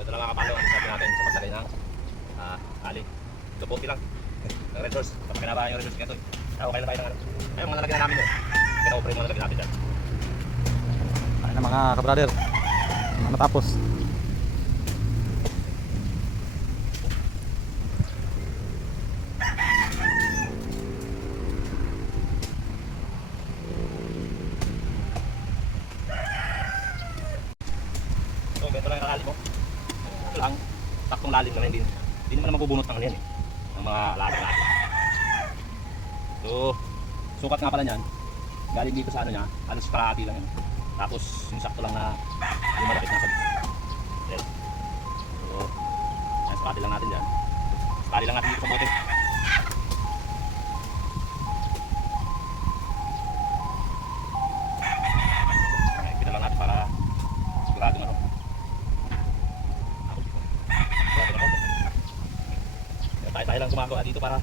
ito lang mga kapalo, ang sabi natin sa pagtalay ng ali. Luputi lang. Ng red horse. Kapag kinabahan yung red horse ganito. Okay na tayo ng ano. Ayun, mga nalagyan na namin yun. Kina-operate mga nalagyan natin dyan. Ayun na mga kabrader. Matapos. So, ganito lang yung kalalim mo. Ito lang, saktong lalim naman, hindi naman mabubunot ng ano yan eh. Ng mga lalim natin. So, sukat nga pala niyan. Galing dito sa ano niya, halos kalahati lang yun. Tapos, yung sakto lang na yung malapit na sa dito. Okay. So, yan, sukati lang natin dyan. Sukati lang natin dito sa bote. Okay, kita lang natin para sigurado na. Tayo lang gumagawa dito para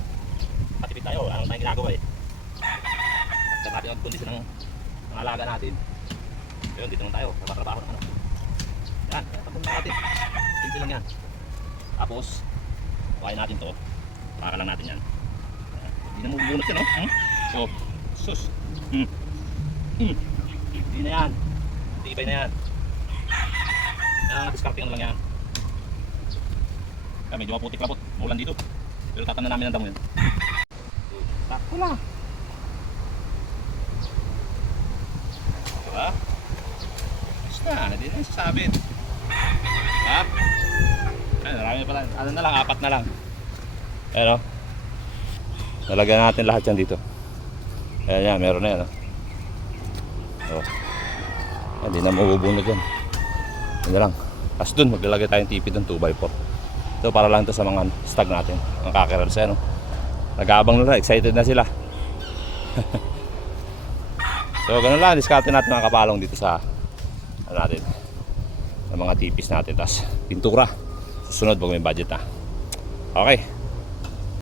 patipid tayo. Anong tayong ginagawa eh. At natin mag-kondisyon ng alaga natin. So yun, dito lang tayo. Trabaho ng ano. Yan, tapos na natin. Simple lang yan. Tapos, kuhain natin to. Baka lang natin yan. Hindi na mabubunot yan, no? So, sus. Hindi na yan. Tibay na yan. Yan, discarding lang yan. Kaya medyo maputik-lapot. Maulan dito. Pero tatamnan namin ang damo yun. Sakto na. Diba? Basta, hindi na yung sasabit. Ha? Ay, marami pala. Ano na lang, 4 na lang. Ayan o. Nalagyan natin lahat yan dito. Ayan yan, meron na yan o. O. Hindi na mabubunod yan. Yan lang. Tapos dun, maglalagay tayong tipi dun 2x4. Ito para lang ito sa mga stag natin, mga kakerals, ano. Nag-aabang na, excited na sila. So ganun lang, diskarte natin mga kapalong dito sa ano natin, ng mga tipis natin. Tapos pintura, susunod pag may budget na. Okay.